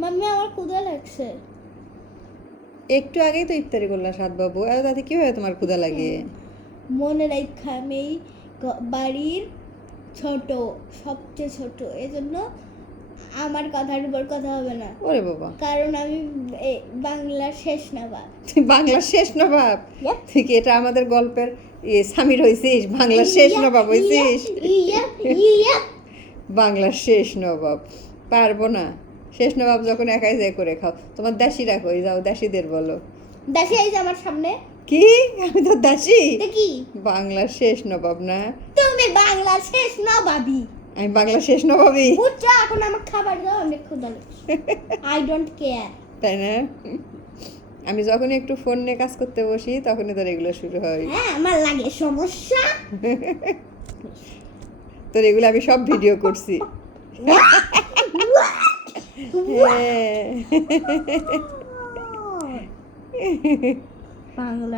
Mummy আমার ক্ষুধা লাগছে। একটু আগেই তো ইফতারি করলা সাত বাবু, আর তাতে কি হয় তোমার ক্ষুধা লাগে? মনে রাখা আমি এই বাড়ির ছোট, সবচেয়ে ছোট, এজন্য আমার কথার উপর কথা হবে না, ওরে বাবা, কারণ আমি বাংলার শেষ নবাব। তুই বাংলার শেষ নবাব? Yep. তুই কি এটা আমাদের গল্পের সামির হয়েছিস? বাংলার শেষ নবাব হয়েছিস? বাংলার শেষ নবাব পারবো না। শেষ নবাব যখন একাই যায় করে খাও, তোমার দাসী রাখো, যাও দাসীদের বলো। দাসী এই যে আমার সামনে। কি? আমি তো দাসী? কি বাংলার শেষ নবাব না? তুমি বাংলার শেষ নবাবই। আমি বাংলার শেষ নবাবই। বুঝছো? এখন আমার খাবার দাও, অনেক ক্ষুধা লাগছে। I don't care. তাই না? আমি যখন একটু ফোন নিয়ে কাজ করতে বসি তখনই তোর এগুলো শুরু হয়। হ্যাঁ, আমার লাগে সমস্যা। তোর এগুলো আমি সব ভিডিও করছি। বাংলা